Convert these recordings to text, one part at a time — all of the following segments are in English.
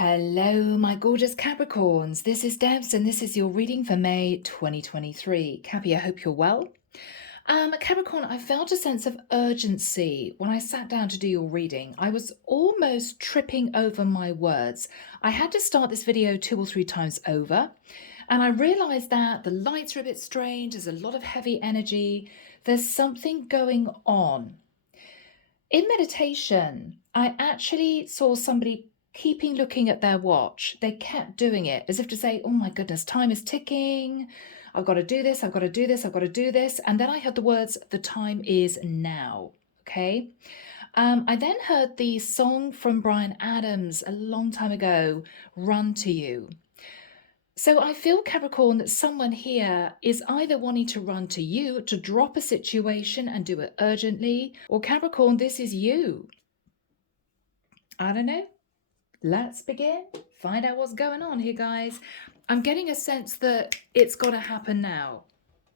Hello, my gorgeous Capricorns. This is Debs, and this is your reading for May 2023. Cappy, I hope you're well. Capricorn, I felt a sense of urgency when I sat down to do your reading. I was almost tripping over my words. I had to start this video 2 or 3 times over, and I realized that the lights are a bit strange. There's a lot of heavy energy. There's something going on. In meditation, I actually saw somebody keeping looking at their watch. They kept doing it as if to say, oh my goodness, time is ticking. I've got to do this. I've got to do this. I've got to do this. And then I heard the words, the time is now. Okay. I then heard the song from Bryan Adams a long time ago, Run to You. So I feel, Capricorn, that someone here is either wanting to run to you to drop a situation and do it urgently, or Capricorn, this is you. I don't know. Let's begin. Find out what's going on here, guys. I'm getting a sense that it's got to happen now.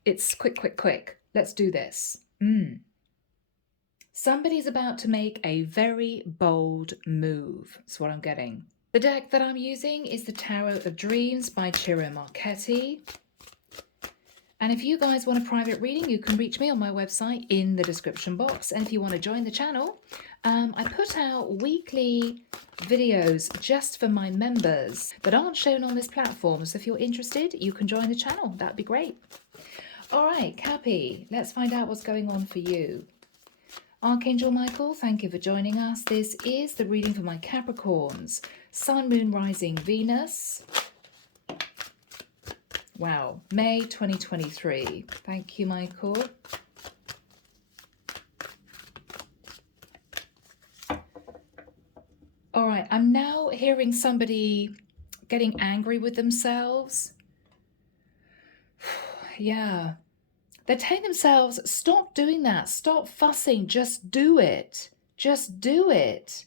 It's quick, quick, quick. Let's do this. Somebody's about to make a very bold move. That's what I'm getting. The deck that I'm using is the Tarot of Dreams by Ciro Marchetti. And if you guys want a private reading, you can reach me on my website in the description box. And if you want to join the channel, I put out weekly videos just for my members that aren't shown on this platform. So if you're interested, you can join the channel. That'd be great. All right, Cappy, let's find out what's going on for you. Archangel Michael, thank you for joining us. This is the reading for my Capricorns. Sun, Moon, Rising, Venus. Wow, May 2023. Thank you, Michael. All right, I'm now hearing somebody getting angry with themselves. Yeah. They're telling themselves, stop doing that. Stop fussing. Just do it. Just do it.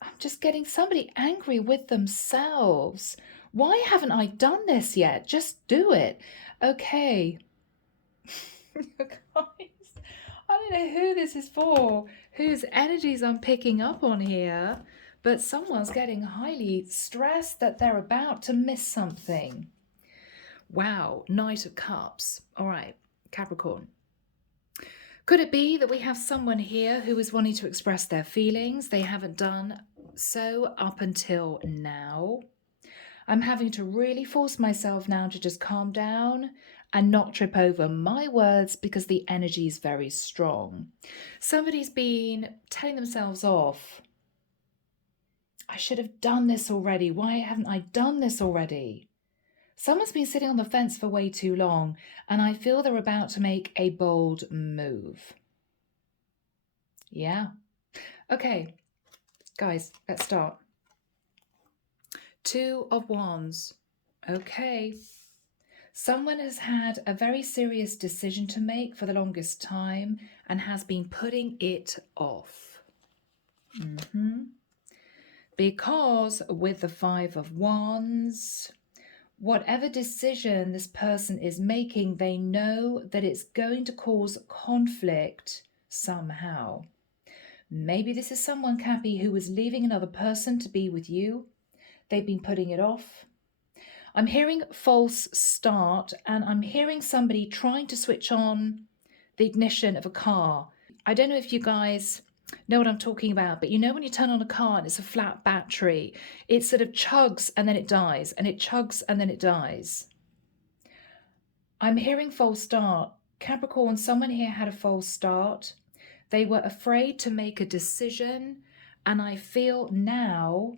I'm just getting somebody angry with themselves. Why haven't I done this yet? Just do it. Okay. Guys, I don't know who this is for, whose energies I'm picking up on here, but someone's getting highly stressed that they're about to miss something. Wow, Knight of Cups. All right, Capricorn. Could it be that we have someone here who is wanting to express their feelings? They haven't done so up until now. I'm having to really force myself now to just calm down and not trip over my words because the energy is very strong. Somebody's been telling themselves off. I should have done this already. Why haven't I done this already? Someone's been sitting on the fence for way too long, and I feel they're about to make a bold move. Yeah. Okay, guys, let's start. Two of Wands. Okay. Someone has had a very serious decision to make for the longest time and has been putting it off. Because with the Five of Wands, whatever decision this person is making, they know that it's going to cause conflict somehow. Maybe this is someone, Cappy, who is leaving another person to be with you. They've been putting it off. I'm hearing false start, and I'm hearing somebody trying to switch on the ignition of a car. I don't know if you guys know what I'm talking about, but you know when you turn on a car and it's a flat battery, it sort of chugs and then it dies, and it chugs and then it dies. I'm hearing false start. Capricorn, someone here had a false start. They were afraid to make a decision, and I feel now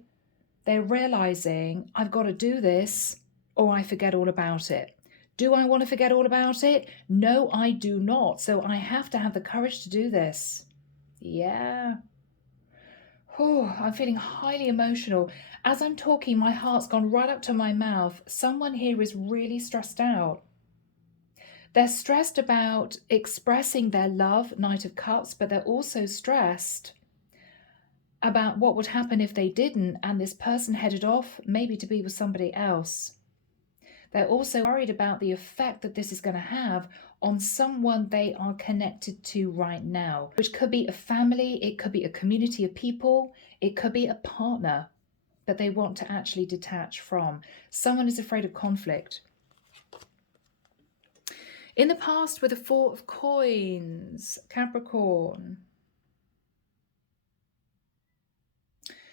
they're realizing I've got to do this or I forget all about it. Do I want to forget all about it? No, I do not. So I have to have the courage to do this. Yeah. Oh, I'm feeling highly emotional. As I'm talking, my heart's gone right up to my mouth. Someone here is really stressed out. They're stressed about expressing their love, Knight of Cups, but they're also stressed about what would happen if they didn't and this person headed off, maybe to be with somebody else. They're also worried about the effect that this is going to have on someone they are connected to right now, which could be a family, it could be a community of people, it could be a partner. but they want to actually detach from. Someone is afraid of conflict. In the past, with the Four of Coins, Capricorn,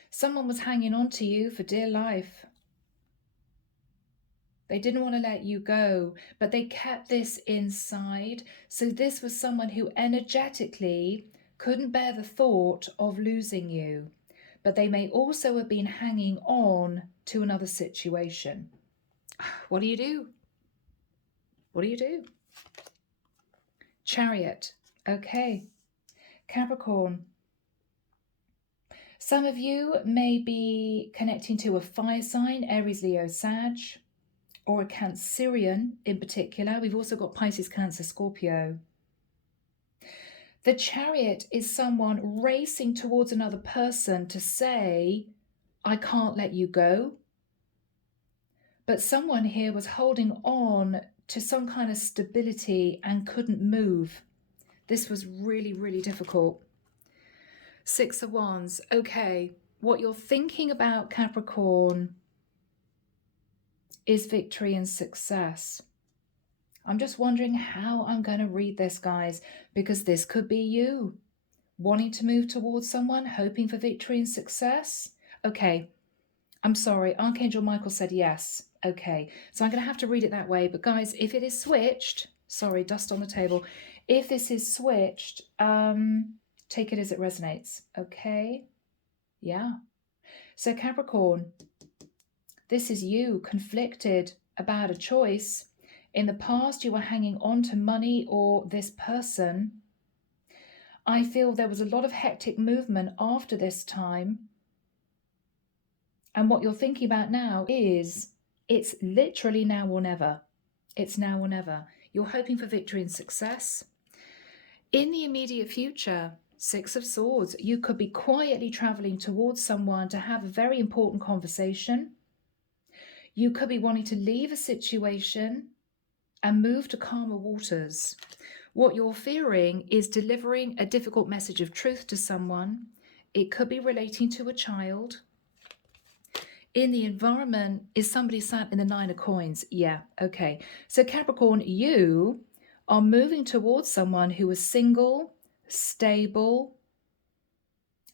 someone was hanging on to you for dear life. They didn't want to let you go, but they kept this inside. So this was someone who energetically couldn't bear the thought of losing you, but they may also have been hanging on to another situation. What do you do? What do you do? Chariot. Okay. Capricorn. Some of you may be connecting to a fire sign, Aries, Leo, Sag, or a Cancerian in particular. We've also got Pisces, Cancer, Scorpio. The Chariot is someone racing towards another person to say, I can't let you go. But someone here was holding on to some kind of stability and couldn't move. This was really, really difficult. Six of Wands. Okay, what you're thinking about, Capricorn, is victory and success. I'm just wondering how I'm going to read this, guys, because this could be you wanting to move towards someone, hoping for victory and success. Okay, I'm sorry, Archangel Michael said yes. Okay, so I'm going to have to read it that way. But guys, if it is switched, sorry, dust on the table. If this is switched, take it as it resonates. Okay, yeah. So Capricorn, this is you conflicted about a choice. In the past, you were hanging on to money or this person. I feel there was a lot of hectic movement after this time. And what you're thinking about now is it's literally now or never. It's now or never. You're hoping for victory and success. In the immediate future, Six of Swords, you could be quietly traveling towards someone to have a very important conversation. You could be wanting to leave a situation and move to calmer waters. What you're fearing is delivering a difficult message of truth to someone. It could be relating to a child. In the environment, is somebody sat in the Nine of Coins? Yeah, okay. So Capricorn, you are moving towards someone who is single, stable,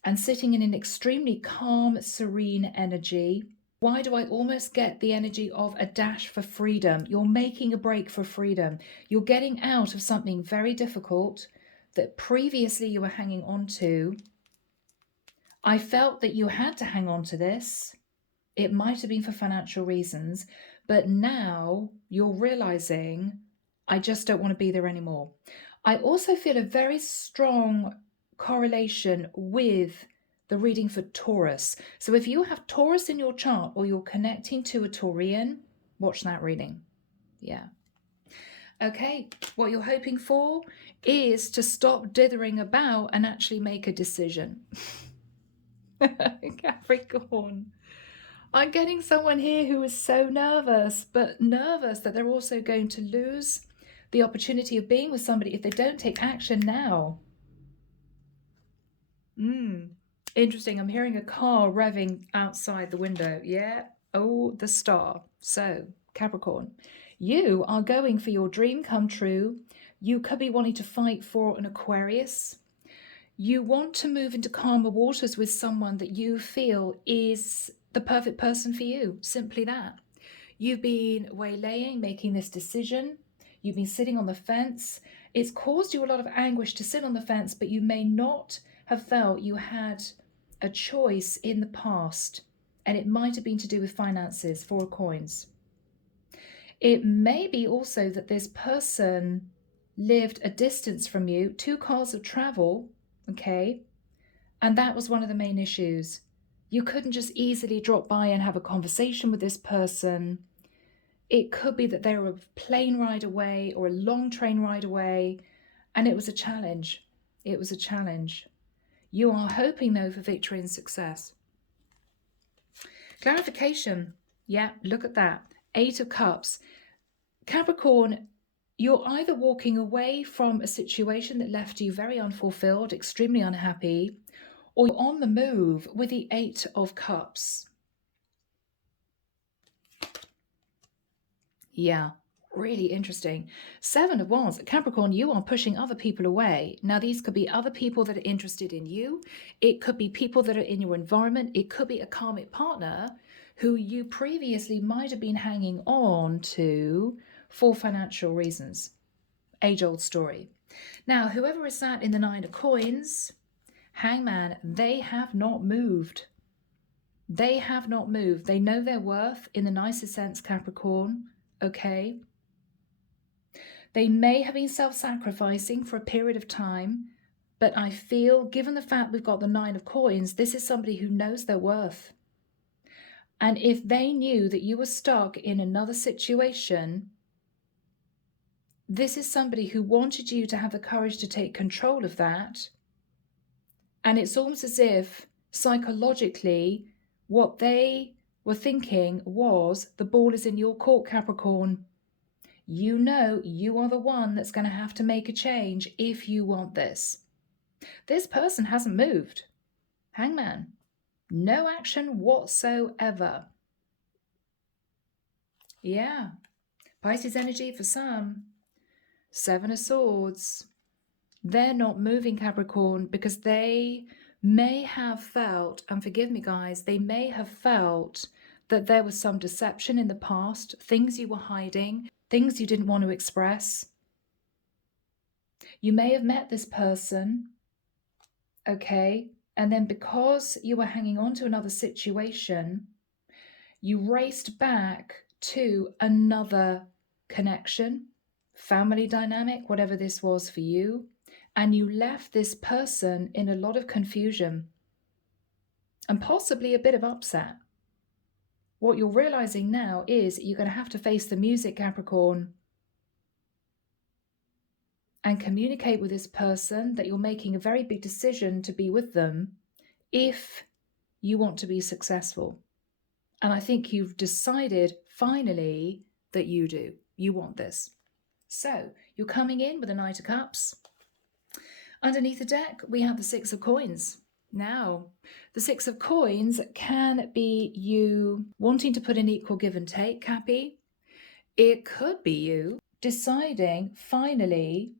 and sitting in an extremely calm, serene energy. Why do I almost get the energy of a dash for freedom? You're making a break for freedom. You're getting out of something very difficult that previously you were hanging on to. I felt that you had to hang on to this. It might have been for financial reasons, but now you're realizing, I just don't want to be there anymore. I also feel a very strong correlation with the reading for Taurus. So if you have Taurus in your chart or you're connecting to a Taurian, watch that reading. Yeah. Okay, what you're hoping for is to stop dithering about and actually make a decision. Capricorn. I'm getting someone here who is so nervous, but nervous that they're also going to lose the opportunity of being with somebody if they don't take action now. Interesting. I'm hearing a car revving outside the window. Yeah. Oh, the star. So, Capricorn, you are going for your dream come true. You could be wanting to fight for an Aquarius. You want to move into calmer waters with someone that you feel is the perfect person for you. Simply that. You've been waylaying, making this decision. You've been sitting on the fence. It's caused you a lot of anguish to sit on the fence, but you may not have felt you had a choice in the past, and it might have been to do with finances. Four of Coins. It may be also that this person lived a distance from you, 2 cars of travel, okay, and that was one of the main issues. You couldn't just easily drop by and have a conversation with this person. It could be that they were a plane ride away or a long train ride away, and it was a challenge. It was a challenge. You are hoping, though, for victory and success. Clarification. Yeah, look at that. 8 of Cups. Capricorn, you're either walking away from a situation that left you very unfulfilled, extremely unhappy, or you're on the move with the 8 of Cups. Yeah, really interesting. Seven of Wands. Capricorn, you are pushing other people away. Now, these could be other people that are interested in you. It could be people that are in your environment. It could be a karmic partner who you previously might have been hanging on to for financial reasons. Age-old story. Now, whoever is sat in the Nine of Coins, Hangman, they have not moved. They have not moved. They know their worth in the nicest sense, Capricorn. Okay. They may have been self-sacrificing for a period of time, but I feel, given the fact we've got the Nine of Coins, this is somebody who knows their worth. And if they knew that you were stuck in another situation, this is somebody who wanted you to have the courage to take control of that. And it's almost as if psychologically, what they were thinking was, the ball is in your court, Capricorn. You know you are the one that's going to have to make a change if you want this. This person hasn't moved. Hangman. No action whatsoever. Yeah. Pisces energy for some. Seven of Swords. They're not moving, Capricorn, because they may have felt, and forgive me guys, they may have felt that there was some deception in the past, things you were hiding, things you didn't want to express. You may have met this person, okay, and then because you were hanging on to another situation, you raced back to another connection, family dynamic, whatever this was for you, and you left this person in a lot of confusion and possibly a bit of upset. What you're realizing now is you're going to have to face the music, Capricorn, and communicate with this person that you're making a very big decision to be with them if you want to be successful. And I think you've decided finally that you do. You want this. So you're coming in with a Knight of Cups. Underneath the deck, we have the Six of Coins. Now, the Six of Coins can be you wanting to put an equal give and take, Cappy. It could be you deciding finally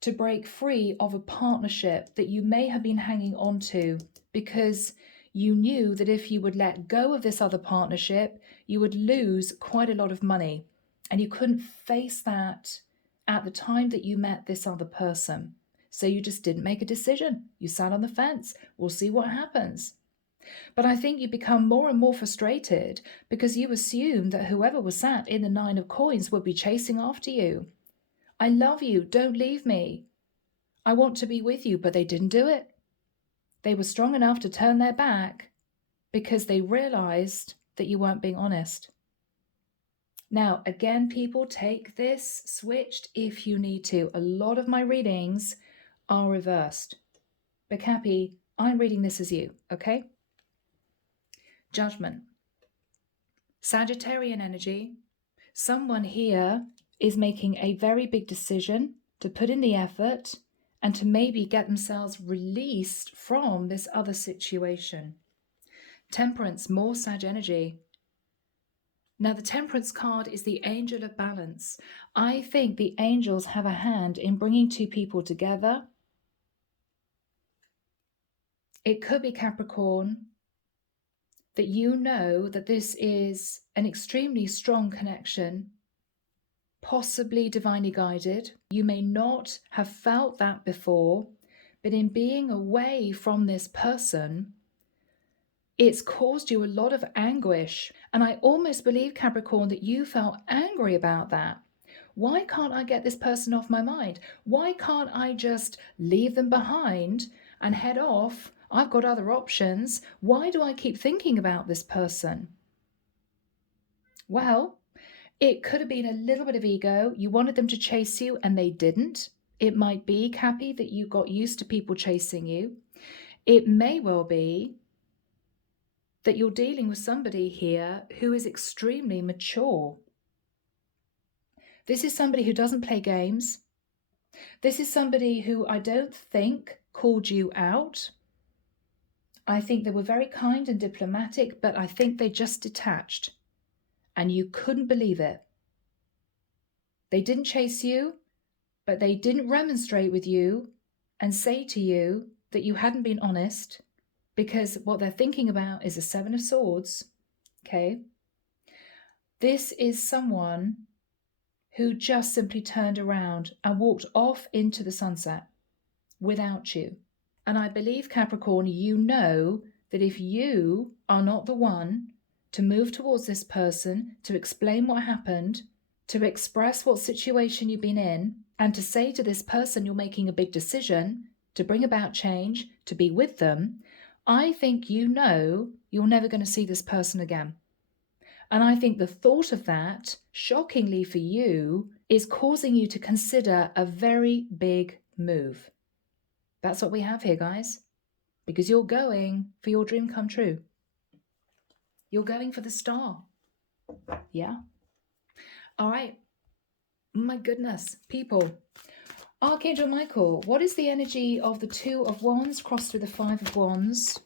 to break free of a partnership that you may have been hanging on to because you knew that if you would let go of this other partnership, you would lose quite a lot of money. And you couldn't face that at the time that you met this other person. So you just didn't make a decision. You sat on the fence. We'll see what happens. But I think you become more and more frustrated because you assume that whoever was sat in the Nine of Coins would be chasing after you. I love you. Don't leave me. I want to be with you, but they didn't do it. They were strong enough to turn their back because they realized that you weren't being honest. Now, again, people, take this switched if you need to. A lot of my readings are reversed. But Cappy, I'm reading this as you, okay? Judgment. Sagittarian energy. Someone here is making a very big decision to put in the effort and to maybe get themselves released from this other situation. Temperance, more Sag energy. Now, the Temperance card is the Angel of Balance. I think the angels have a hand in bringing two people together. It could be, Capricorn, that you know that this is an extremely strong connection, possibly divinely guided. You may not have felt that before, but in being away from this person, it's caused you a lot of anguish. And I almost believe, Capricorn, that you felt angry about that. Why can't I get this person off my mind? Why can't I just leave them behind and head off? I've got other options. Why do I keep thinking about this person? Well, it could have been a little bit of ego. You wanted them to chase you and they didn't. It might be, Cappy, that you got used to people chasing you. It may well be that you're dealing with somebody here who is extremely mature. This is somebody who doesn't play games. This is somebody who I don't think called you out. I think they were very kind and diplomatic, but I think they just detached. And you couldn't believe it. They didn't chase you, but they didn't remonstrate with you and say to you that you hadn't been honest, because what they're thinking about is a Seven of Swords, okay? This is someone who just simply turned around and walked off into the sunset without you. And I believe, Capricorn, you know that if you are not the one to move towards this person, to explain what happened, to express what situation you've been in, and to say to this person you're making a big decision to bring about change, to be with them, I think you know you're never going to see this person again. And I think the thought of that, shockingly for you, is causing you to consider a very big move. That's what we have here, guys, because you're going for your dream come true. You're going for the star. Yeah. All right. My goodness, people. Archangel Michael, what is the energy of the Two of Wands crossed with the Five of Wands?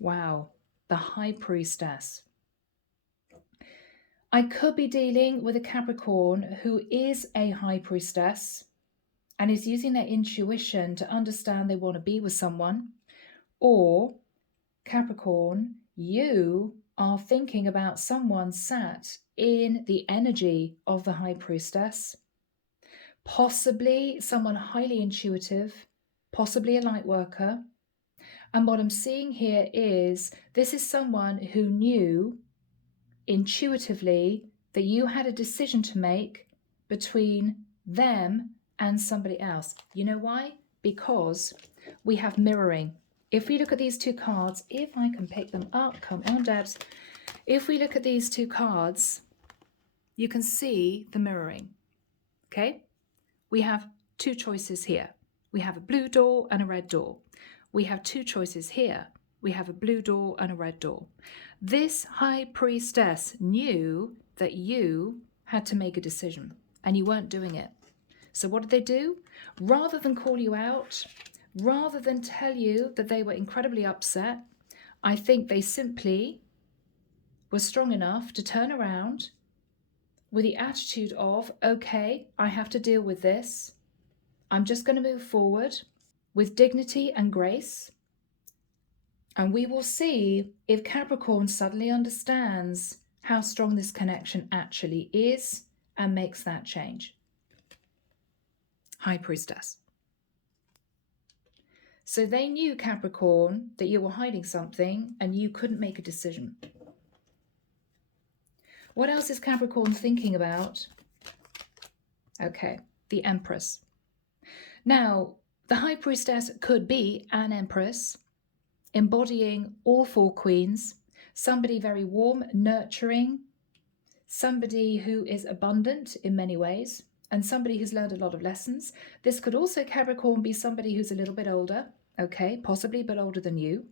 Wow. The High Priestess. I could be dealing with a Capricorn who is a High Priestess and is using their intuition to understand they want to be with someone. Or, Capricorn, you are thinking about someone sat in the energy of the High Priestess. Possibly someone highly intuitive, possibly a light worker. And what I'm seeing here is this is someone who knew intuitively that you had a decision to make between them and somebody else. You know why? Because we have mirroring. If we look at these two cards, if I can pick them up, come on, Debs. If we look at these two cards, you can see the mirroring, okay? We have two choices here. We have a blue door and a red door. We have two choices here. We have a blue door and a red door. This High Priestess knew that you had to make a decision and you weren't doing it. So what did they do? Rather than call you out, rather than tell you that they were incredibly upset, I think they simply were strong enough to turn around with the attitude of, okay, I have to deal with this. I'm just going to move forward with dignity and grace. And we will see if Capricorn suddenly understands how strong this connection actually is and makes that change. High Priestess. So they knew, Capricorn, that you were hiding something and you couldn't make a decision. What else is Capricorn thinking about? Okay, the Empress. Now, the High Priestess could be an Empress, embodying all four queens, somebody very warm, nurturing, somebody who is abundant in many ways, and somebody who's learned a lot of lessons. This could also, Capricorn, be somebody who's a little bit older, okay, possibly a bit older than you.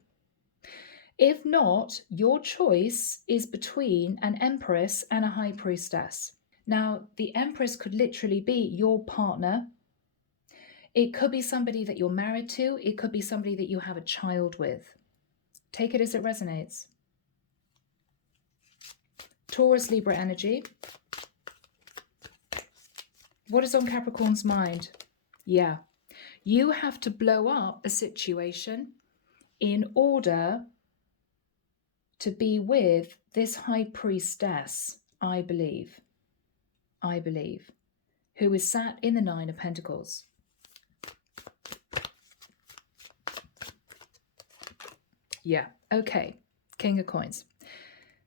If not, your choice is between an Empress and a High Priestess. Now, the Empress could literally be your partner. It could be somebody that you're married to. It could be somebody that you have a child with. Take it as it resonates. Taurus, Libra energy. What is on Capricorn's mind? Yeah. You have to blow up a situation in order to be with this High Priestess, I believe, who is sat in the Nine of Pentacles. Yeah, okay, King of Coins.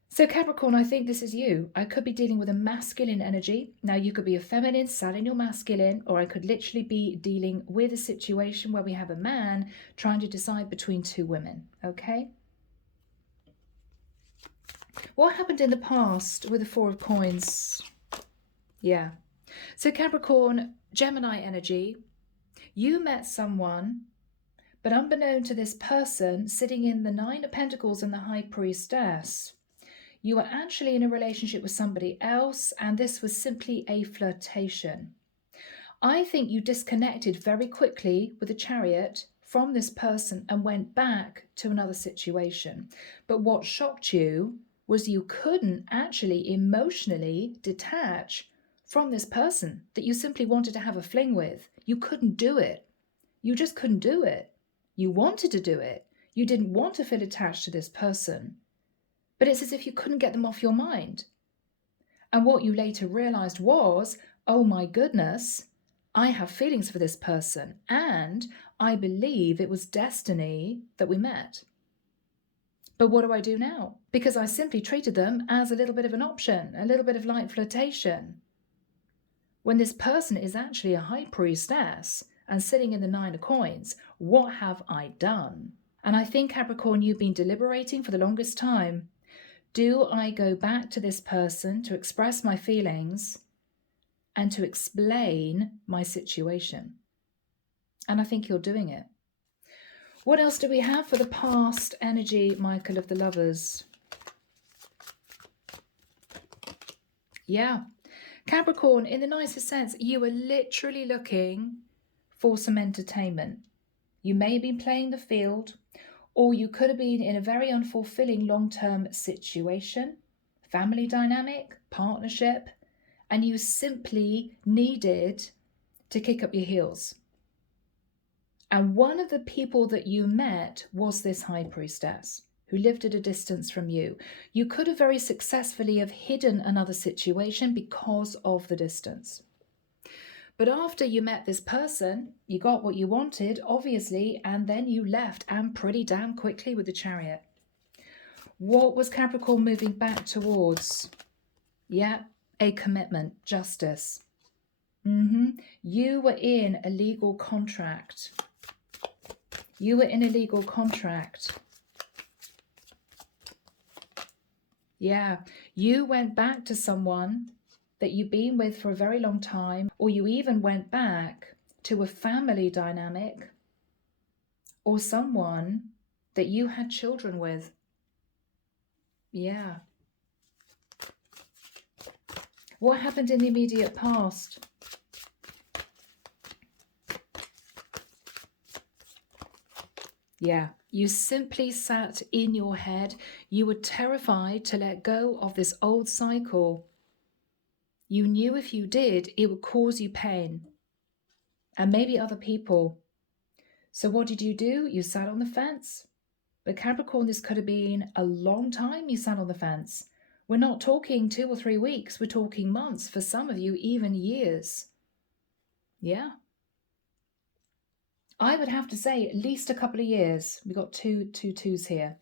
So Capricorn, I think this is you. I could be dealing with a masculine energy. Now you could be a feminine, sat in your masculine, or I could literally be dealing with a situation where we have a man trying to decide between two women, okay? What happened in the past with the Four of Coins? Yeah. So Capricorn, Gemini energy, you met someone, but unbeknown to this person sitting in the Nine of Pentacles and the High Priestess, you were actually in a relationship with somebody else, and this was simply a flirtation. I think you disconnected very quickly with the Chariot from this person and went back to another situation. But what shocked you was you couldn't actually emotionally detach from this person that you simply wanted to have a fling with. You couldn't do it. You just couldn't do it. You wanted to do it. You didn't want to feel attached to this person. But it's as if you couldn't get them off your mind. And what you later realized was, oh my goodness, I have feelings for this person. And I believe it was destiny that we met. But what do I do now? Because I simply treated them as a little bit of an option, a little bit of light flirtation. When this person is actually a high priestess and sitting in the 9 of coins, what have I done? And I think, Capricorn, you've been deliberating for the longest time. Do I go back to this person to express my feelings and to explain my situation? And I think you're doing it. What else do we have for the past energy, Michael, of the Lovers? Yeah. Capricorn, in the nicest sense, you were literally looking for some entertainment. You may have been playing the field, or you could have been in a very unfulfilling long-term situation, family dynamic, partnership, and you simply needed to kick up your heels. And one of the people that you met was this high priestess who lived at a distance from you. You could have very successfully have hidden another situation because of the distance. But after you met this person, you got what you wanted, obviously, and then you left, and pretty damn quickly with the Chariot. What was Capricorn moving back towards? Yeah, a commitment, justice. You were in a legal contract. You were in a legal contract. Yeah, you went back to someone that you've been with for a very long time, or you even went back to a family dynamic or someone that you had children with. Yeah. What happened in the immediate past? Yeah, you simply sat in your head. You were terrified to let go of this old cycle. You knew if you did, it would cause you pain. And maybe other people. So what did you do? You sat on the fence. But Capricorn, this could have been a long time you sat on the fence. We're not talking 2 or 3 weeks. We're talking months. For some of you, even years. Yeah. I would have to say at least a couple of years. We've got two twos here.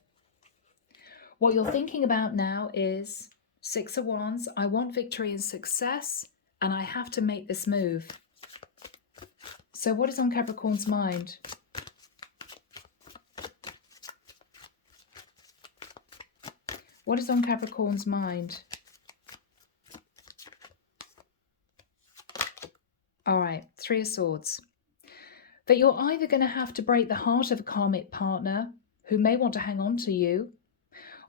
What you're thinking about now is 6 of Wands. I want victory and success, and I have to make this move. So what is on Capricorn's mind? What is on Capricorn's mind? All right, 3 of Swords. That you're either going to have to break the heart of a karmic partner who may want to hang on to you,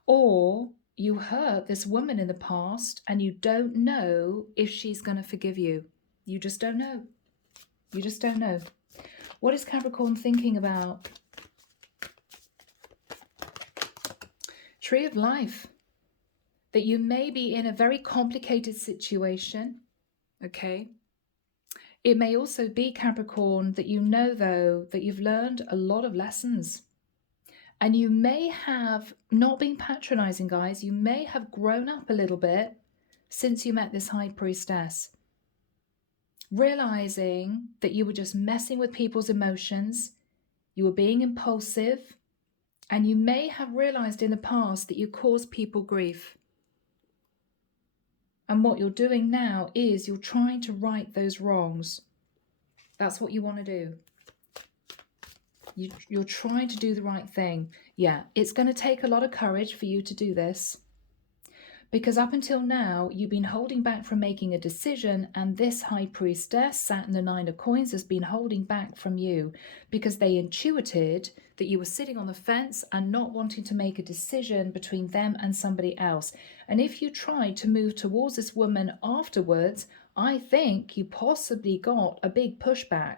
or you hurt this woman in the past and you don't know if she's going to forgive you. You just don't know. You just don't know. What is Capricorn thinking about? Tree of Life. That you may be in a very complicated situation, okay? It may also be, Capricorn, that you know, though, that you've learned a lot of lessons. And you may have not been patronizing, guys. You may have grown up a little bit since you met this high priestess. Realizing that you were just messing with people's emotions. You were being impulsive. And you may have realized in the past that you caused people grief. And what you're doing now is you're trying to right those wrongs. That's what you want to do. You're trying to do the right thing. Yeah, it's going to take a lot of courage for you to do this. Because up until now, you've been holding back from making a decision, and this high priestess sat in the 9 of coins has been holding back from you because they intuited that you were sitting on the fence and not wanting to make a decision between them and somebody else. And if you tried to move towards this woman afterwards, I think you possibly got a big pushback.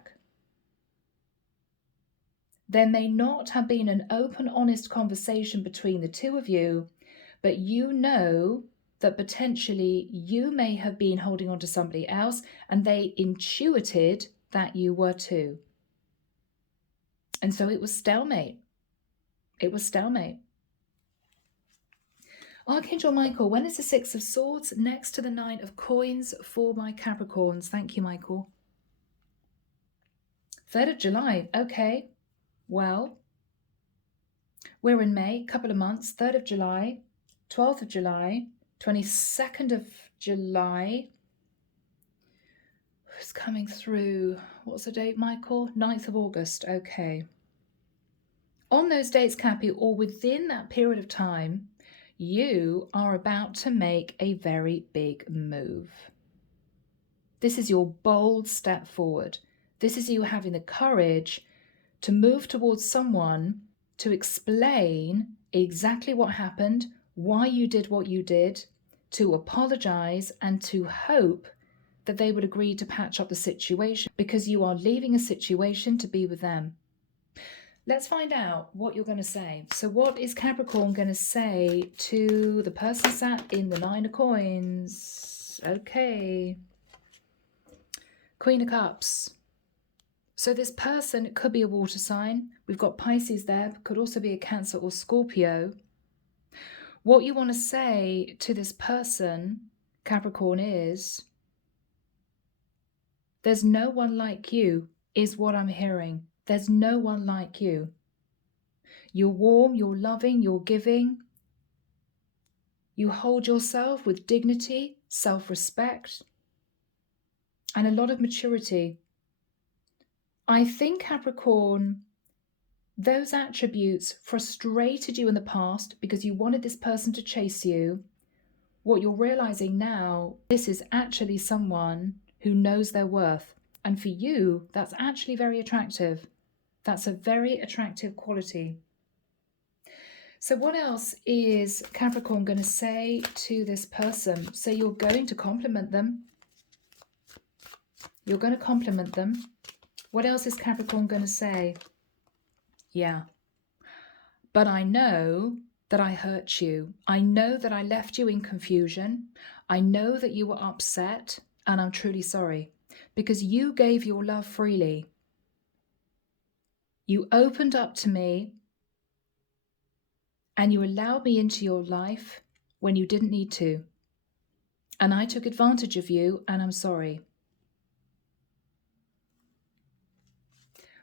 There may not have been an open, honest conversation between the two of you, but you know that potentially you may have been holding on to somebody else and they intuited that you were too. And so it was stalemate. It was stalemate. Archangel Michael, when is the Six of Swords next to the Nine of Coins for my Capricorns? Thank you, Michael. 3rd of July. Okay. Well, we're in May, couple of months. 3rd of July, 12th of July, 22nd of July. Who's coming through? What's the date, Michael? 9th of August. Okay. On those dates, Cappy, or within that period of time, you are about to make a very big move. This is your bold step forward. This is you having the courage to move towards someone to explain exactly what happened, why you did what you did, to apologize, and to hope that they would agree to patch up the situation, because you are leaving a situation to be with them. Let's find out what you're going to say. So what is Capricorn going to say to the person sat in the Nine of Coins? Okay. Queen of Cups. So this person, it could be a water sign. We've got Pisces there. Could also be a Cancer or Scorpio. What you want to say to this person, Capricorn, is, there's no one like you, is what I'm hearing. There's no one like you. You're warm, you're loving, you're giving. You hold yourself with dignity, self-respect, and a lot of maturity. I think, Capricorn, those attributes frustrated you in the past because you wanted this person to chase you. What you're realizing now, this is actually someone who knows their worth. And for you, that's actually very attractive. That's a very attractive quality. So what else is Capricorn going to say to this person? So you're going to compliment them. You're going to compliment them. What else is Capricorn going to say? Yeah. But I know that I hurt you. I know that I left you in confusion. I know that you were upset, and I'm truly sorry, because you gave your love freely. You opened up to me and you allowed me into your life when you didn't need to. And I took advantage of you, and I'm sorry.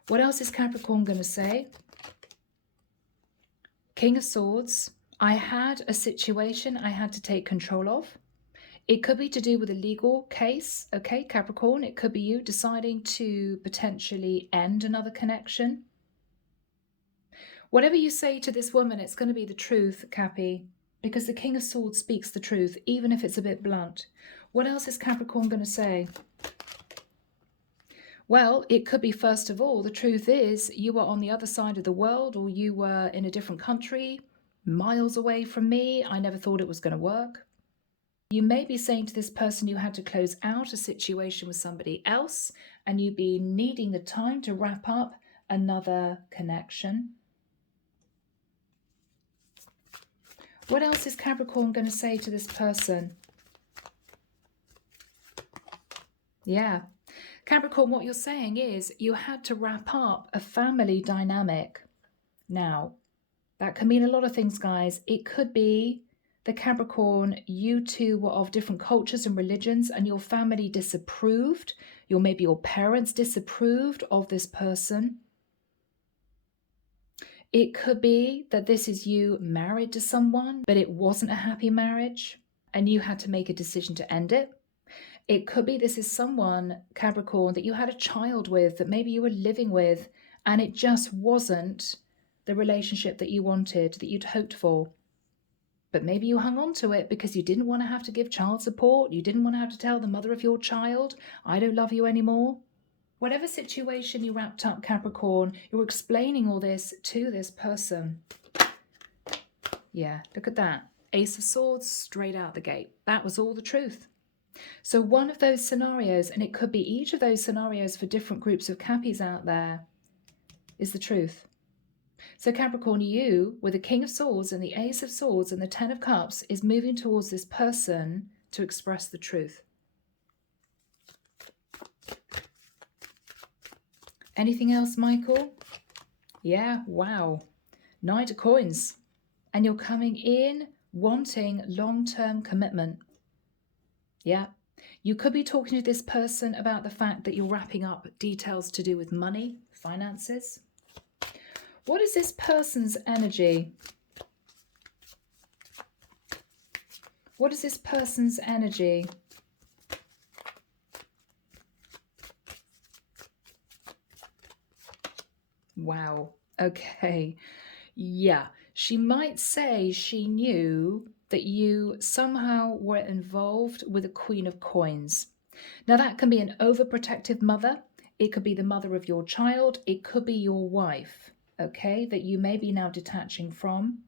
What else is Capricorn going to say? King of Swords. I had a situation I had to take control of. It could be to do with a legal case, okay, Capricorn. It could be you deciding to potentially end another connection. Whatever you say to this woman, it's going to be the truth, Cappy, because the King of Swords speaks the truth, even if it's a bit blunt. What else is Capricorn going to say? Well, it could be, first of all, the truth is you were on the other side of the world, or you were in a different country, miles away from me. I never thought it was going to work. You may be saying to this person you had to close out a situation with somebody else, and you'd be needing the time to wrap up another connection. What else is Capricorn going to say to this person? Yeah. Capricorn, what you're saying is you had to wrap up a family dynamic. Now, that can mean a lot of things, guys. It could be the Capricorn, you two were of different cultures and religions, and your family disapproved. Maybe your parents disapproved of this person. It could be that this is you married to someone, but it wasn't a happy marriage, and you had to make a decision to end it. It could be this is someone, Capricorn, that you had a child with, that maybe you were living with, and it just wasn't the relationship that you wanted, that you'd hoped for. But maybe you hung on to it because you didn't want to have to give child support. You didn't want to have to tell the mother of your child, I don't love you anymore. Whatever situation you wrapped up, Capricorn, you're explaining all this to this person. Yeah, look at that. Ace of Swords straight out the gate. That was all the truth. So one of those scenarios, and it could be each of those scenarios for different groups of Cappies out there, is the truth. So Capricorn, you, with the King of Swords and the Ace of Swords and the Ten of Cups, is moving towards this person to express the truth. Anything else, Michael? Yeah, wow. Knight of Coins. And you're coming in wanting long-term commitment. Yeah. You could be talking to this person about the fact that you're wrapping up details to do with money, finances. What is this person's energy? What is this person's energy? Wow. Okay. Yeah. She might say she knew that you somehow were involved with the Queen of Coins. Now, that can be an overprotective mother. It could be the mother of your child. It could be your wife, okay, that you may be now detaching from.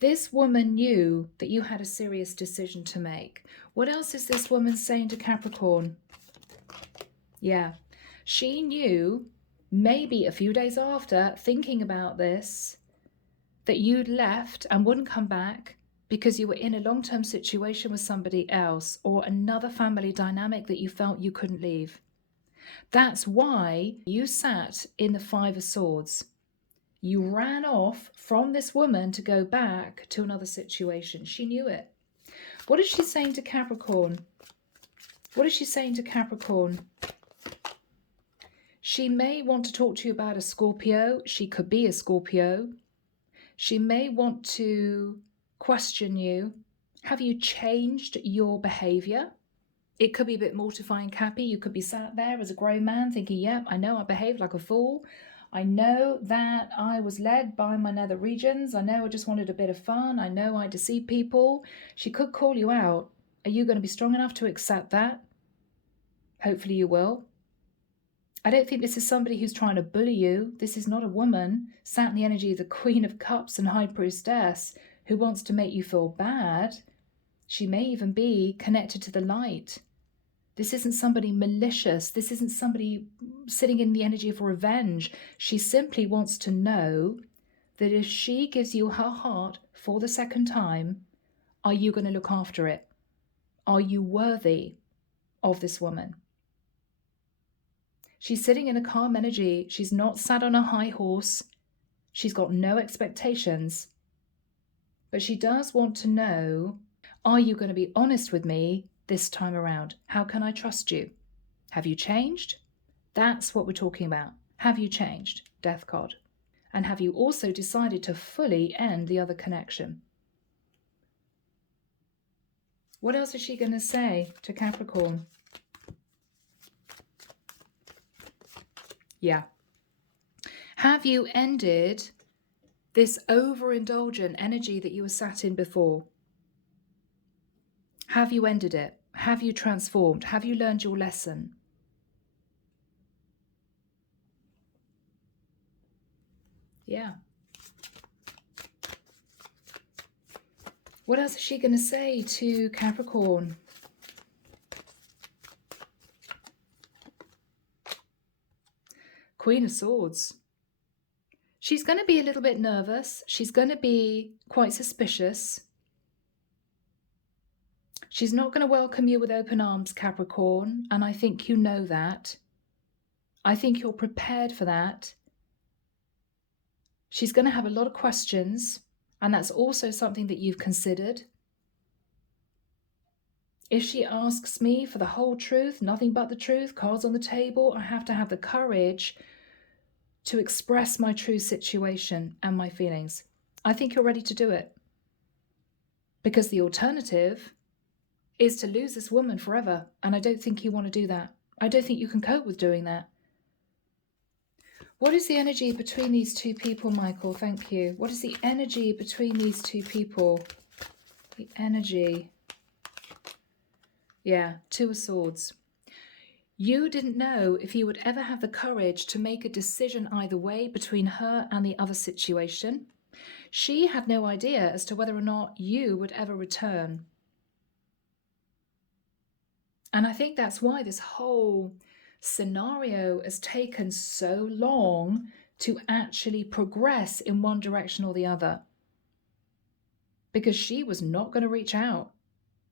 This woman knew that you had a serious decision to make. What else is this woman saying to Capricorn? Yeah, she knew maybe a few days after thinking about this that you'd left and wouldn't come back because you were in a long-term situation with somebody else or another family dynamic that you felt you couldn't leave. That's why you sat in the Five of Swords. You ran off from this woman to go back to another situation. She knew it. What is she saying to Capricorn? What is she saying to Capricorn? She may want to talk to you about a Scorpio. She could be a Scorpio. She may want to question you. Have you changed your behavior? It could be a bit mortifying, Cappy. You could be sat there as a grown man thinking, yep, I know I behaved like a fool. I know that I was led by my nether regions. I know I just wanted a bit of fun. I know I deceived people. She could call you out. Are you going to be strong enough to accept that? Hopefully you will. I don't think this is somebody who's trying to bully you. This is not a woman sat in the energy of the Queen of Cups and High Priestess who wants to make you feel bad. She may even be connected to the light. This isn't somebody malicious. This isn't somebody sitting in the energy of revenge. She simply wants to know that if she gives you her heart for the second time, are you going to look after it? Are you worthy of this woman? She's sitting in a calm energy. She's not sat on a high horse. She's got no expectations. But she does want to know, are you going to be honest with me this time around? How can I trust you? Have you changed? That's what we're talking about. Have you changed? Death card. And have you also decided to fully end the other connection? What else is she going to say to Capricorn? Yeah. Have you ended this overindulgent energy that you were sat in before? Have you ended it? Have you transformed? Have you learned your lesson? Yeah. What else is she going to say to Capricorn? Queen of Swords. She's going to be a little bit nervous. She's going to be quite suspicious. She's not going to welcome you with open arms, Capricorn, and I think you know that. I think you're prepared for that. She's going to have a lot of questions, and that's also something that you've considered. If she asks me for the whole truth, nothing but the truth, cards on the table, I have to have the courage to express my true situation and my feelings. I think you're ready to do it. Because the alternative is to lose this woman forever, and I don't think you want to do that. I don't think you can cope with doing that. What is the energy between these two people, Michael? Thank you. What is the energy between these two people? The energy. Yeah, Two of Swords. You didn't know if you would ever have the courage to make a decision either way between her and the other situation. She had no idea as to whether or not you would ever return. And I think that's why this whole scenario has taken so long to actually progress in one direction or the other. Because she was not going to reach out.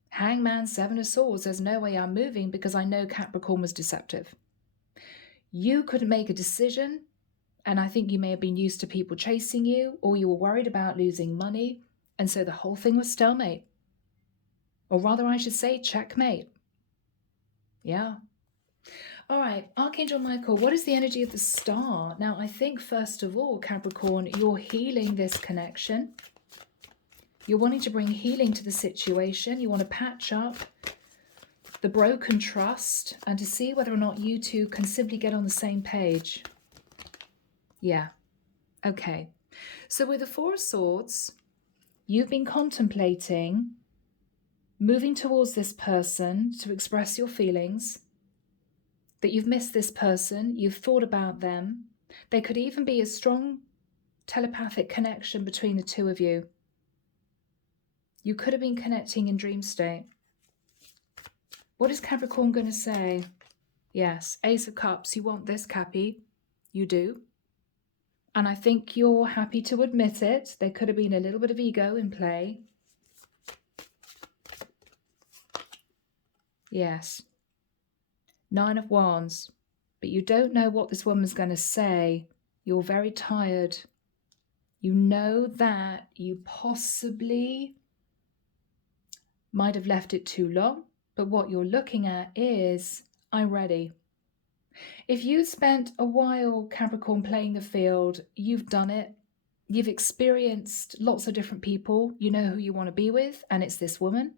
Hangman, Seven of Swords, there's no way I'm moving because I know Capricorn was deceptive. You couldn't make a decision, and I think you may have been used to people chasing you, or you were worried about losing money, and so the whole thing was stalemate. Or rather, I should say checkmate. Yeah. All right, Archangel Michael, what is the energy of the star? Now, I think, first of all, Capricorn, you're healing this connection. You're wanting to bring healing to the situation. You want to patch up the broken trust and to see whether or not you two can simply get on the same page. Yeah. Okay. So with the Four of Swords, you've been contemplating moving towards this person to express your feelings, that you've missed this person, you've thought about them. There could even be a strong telepathic connection between the two of you. You could have been connecting in dream state. What is Capricorn going to say? Yes, Ace of Cups, you want this, Cappy. You do. And I think you're happy to admit it. There could have been a little bit of ego in play. Yes. Nine of Wands. But you don't know what this woman's going to say. You're very tired. You know that you possibly might have left it too long. But what you're looking at is, I'm ready. If you spent a while, Capricorn, playing the field, you've done it. You've experienced lots of different people. You know who you want to be with, and it's this woman.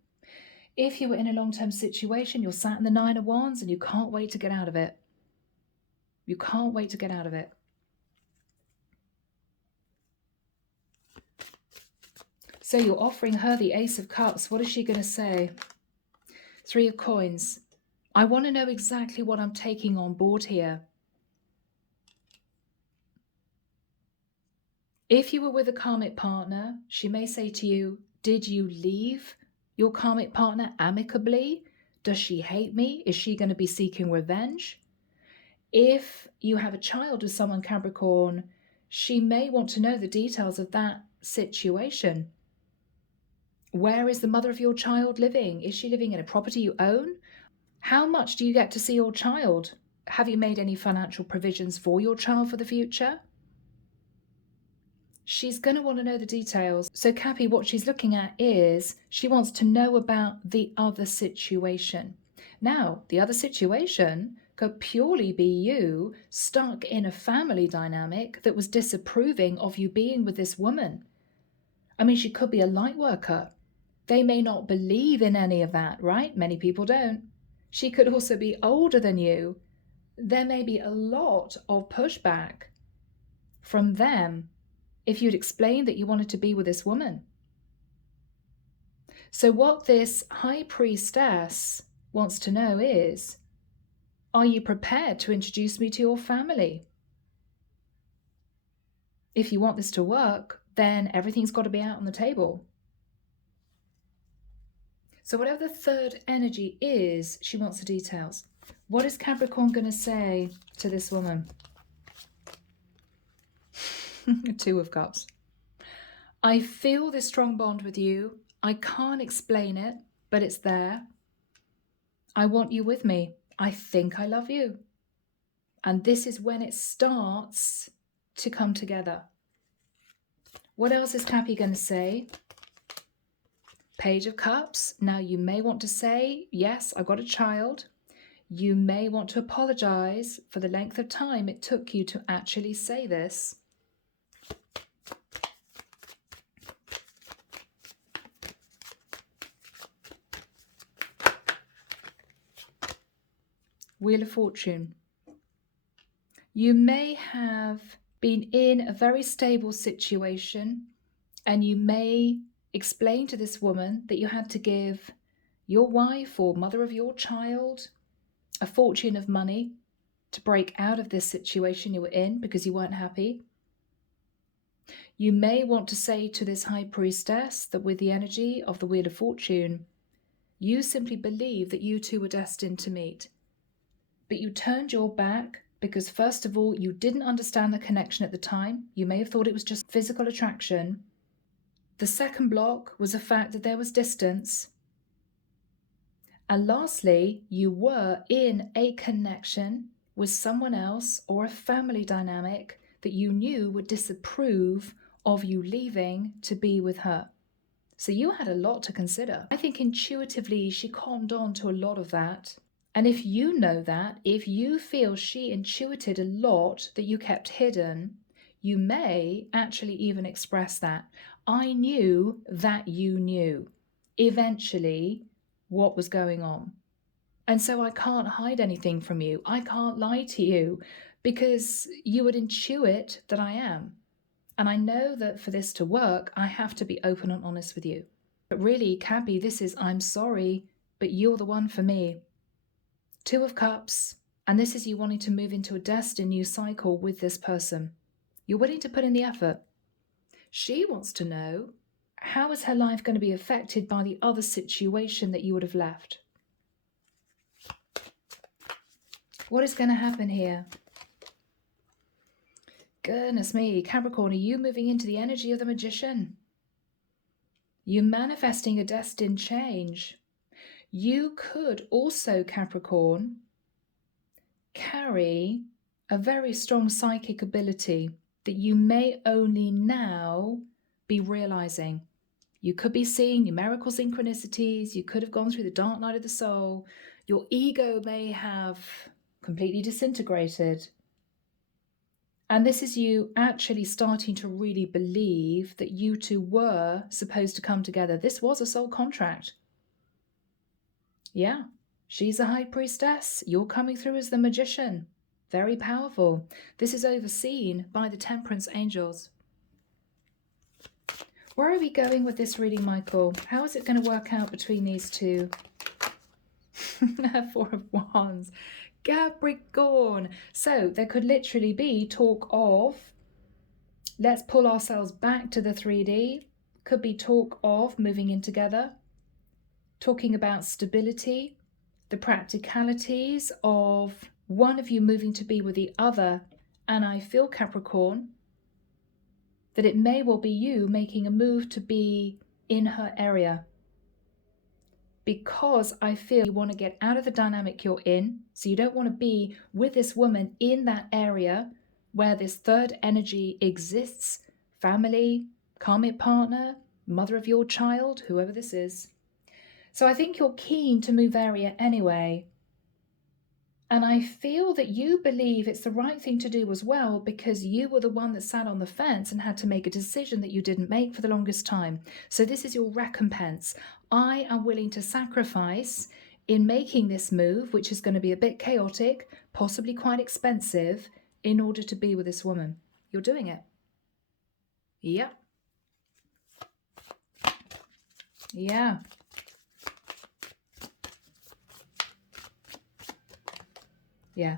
If you were in a long-term situation, you're sat in the Nine of Wands and you can't wait to get out of it. You can't wait to get out of it. So you're offering her the Ace of Cups. What is she going to say? Three of Coins. I want to know exactly what I'm taking on board here. If you were with a karmic partner, she may say to you, did you leave your karmic partner amicably? Does she hate me? Is she going to be seeking revenge? If you have a child with someone, Capricorn, she may want to know the details of that situation. Where is the mother of your child living? Is she living in a property you own? How much do you get to see your child? Have you made any financial provisions for your child for the future? She's going to want to know the details. So Cappy, what she's looking at is she wants to know about the other situation. Now, the other situation could purely be you stuck in a family dynamic that was disapproving of you being with this woman. I mean, she could be a light worker. They may not believe in any of that, right? Many people don't. She could also be older than you. There may be a lot of pushback from them if you'd explained that you wanted to be with this woman. So what this high priestess wants to know is, are you prepared to introduce me to your family? If you want this to work, then everything's got to be out on the table. So whatever the third energy is, she wants the details. What is Capricorn going to say to this woman? Two of Cups. I feel this strong bond with you. I can't explain it, but it's there. I want you with me. I think I love you. And this is when it starts to come together. What else is Cappy going to say? Page of Cups. Now you may want to say, yes, I got a child. You may want to apologize for the length of time it took you to actually say this. Wheel of Fortune. You may have been in a very stable situation and you may explain to this woman that you had to give your wife or mother of your child a fortune of money to break out of this situation you were in because you weren't happy. You may want to say to this high priestess that with the energy of the Wheel of Fortune, you simply believe that you two were destined to meet. But you turned your back because first of all, you didn't understand the connection at the time. You may have thought it was just physical attraction. The second block was the fact that there was distance. And lastly, you were in a connection with someone else or a family dynamic that you knew would disapprove of you leaving to be with her. So you had a lot to consider. I think intuitively she calmed on to a lot of that. And if you know that, if you feel she intuited a lot that you kept hidden, you may actually even express that. I knew that you knew eventually what was going on. And so I can't hide anything from you. I can't lie to you because you would intuit that I am. And I know that for this to work, I have to be open and honest with you. But really, Cabby, this is, I'm sorry, but you're the one for me. 2 of Cups, and this is you wanting to move into a destined new cycle with this person. You're willing to put in the effort. She wants to know, how is her life going to be affected by the other situation that you would have left? What is going to happen here? Goodness me, Capricorn, are you moving into the energy of the Magician? You're manifesting a destined change. You could also, Capricorn, carry a very strong psychic ability that you may only now be realizing. You could be seeing numerical synchronicities. You could have gone through the dark night of the soul. Your ego may have completely disintegrated. And this is you actually starting to really believe that you two were supposed to come together. This was a soul contract. Yeah, she's a high priestess. You're coming through as the Magician. Very powerful. This is overseen by the Temperance angels. Where are we going with this reading, Michael? How is it going to work out between these two? 4 of Wands. Capricorn. So there could literally be talk of, let's pull ourselves back to the 3D. Could be talk of moving in together. Talking about stability. The practicalities of one of you moving to be with the other. And I feel, Capricorn, that it may well be you making a move to be in her area. Because I feel you want to get out of the dynamic you're in. So you don't want to be with this woman in that area where this third energy exists. Family, karmic partner, mother of your child, whoever this is. So I think you're keen to move area anyway. And I feel that you believe it's the right thing to do as well because you were the one that sat on the fence and had to make a decision that you didn't make for the longest time. So this is your recompense. I am willing to sacrifice in making this move, which is going to be a bit chaotic, possibly quite expensive, in order to be with this woman. You're doing it. Yep. Yeah. Yeah.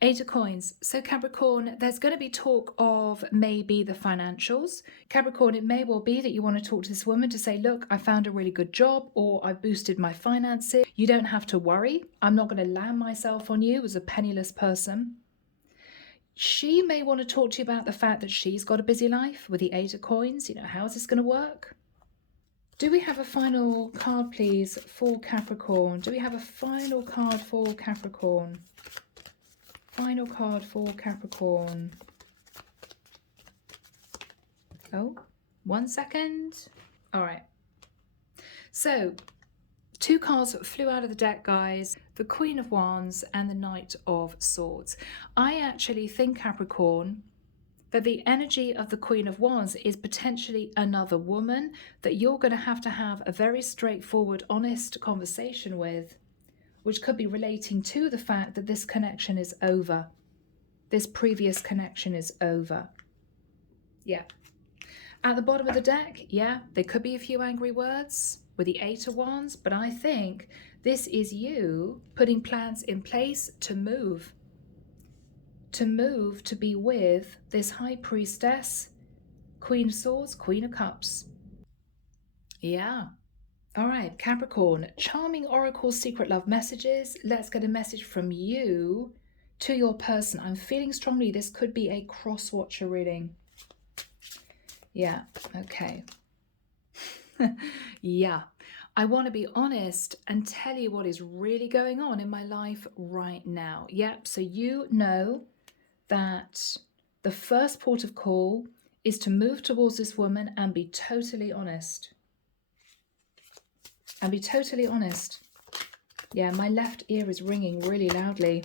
8 of Coins. So Capricorn, there's going to be talk of maybe the financials. Capricorn, it may well be that you want to talk to this woman to say, look, I found a really good job or I boosted my finances. You don't have to worry. I'm not going to land myself on you as a penniless person. She may want to talk to you about the fact that she's got a busy life with the 8 of Coins. You know, how is this going to work? Do we have a final card, please, for Capricorn? Do we have a final card for Capricorn? Final card for Capricorn. Oh, 1 second. All right. So 2 cards flew out of the deck, guys. The Queen of Wands and the Knight of Swords. I actually think, Capricorn, that the energy of the Queen of Wands is potentially another woman that you're going to have a very straightforward, honest conversation with, which could be relating to the fact that this connection is over. This previous connection is over. Yeah. At the bottom of the deck, yeah, there could be a few angry words with the 8 of Wands, but I think this is you putting plans in place to move. To be with this High Priestess, Queen of Swords, Queen of Cups. Yeah. All right, Capricorn, charming oracle secret love messages. Let's get a message from you, to your person. I'm feeling strongly this could be a cross-watcher reading. Yeah, okay. Yeah, I want to be honest and tell you what is really going on in my life right now. Yep, so you know that the first port of call is to move towards this woman and be totally honest. And be totally honest. Yeah, my left ear is ringing really loudly.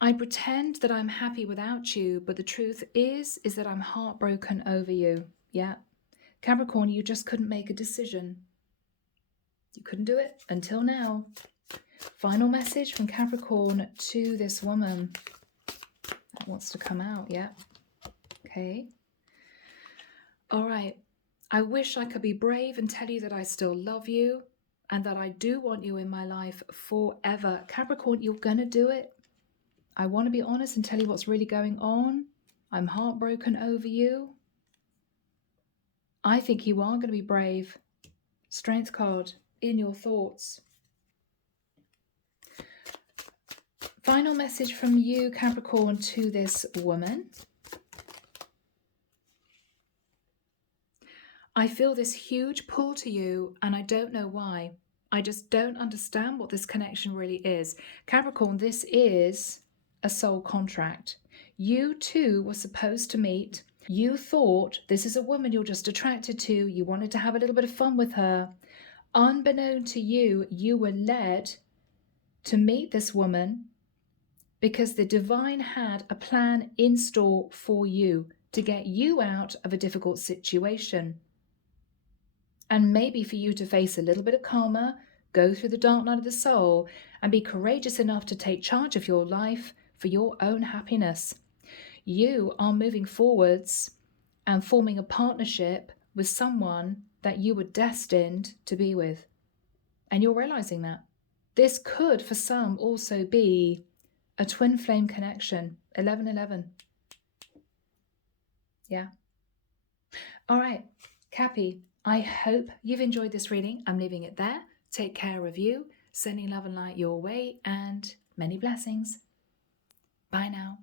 I pretend that I'm happy without you, but the truth is that I'm heartbroken over you. Yeah. Capricorn, you just couldn't make a decision. You couldn't do it until now. Final message from Capricorn to this woman. That wants to come out, yeah. Okay. All right. I wish I could be brave and tell you that I still love you and that I do want you in my life forever. Capricorn, you're going to do it. I want to be honest and tell you what's really going on. I'm heartbroken over you. I think you are going to be brave. Strength card in your thoughts. Final message from you, Capricorn, to this woman. I feel this huge pull to you and I don't know why. I just don't understand what this connection really is. Capricorn, this is a soul contract. You two were supposed to meet. You thought this is a woman you're just attracted to. You wanted to have a little bit of fun with her. Unbeknown to you, you were led to meet this woman because the divine had a plan in store for you to get you out of a difficult situation. And maybe for you to face a little bit of karma, go through the dark night of the soul, and be courageous enough to take charge of your life for your own happiness. You are moving forwards and forming a partnership with someone that you were destined to be with. And you're realizing that. This could, for some, also be a twin flame connection. 1111. Yeah. All right, Cappy, I hope you've enjoyed this reading. I'm leaving it there. Take care of you, sending love and light your way, and many blessings. Bye now.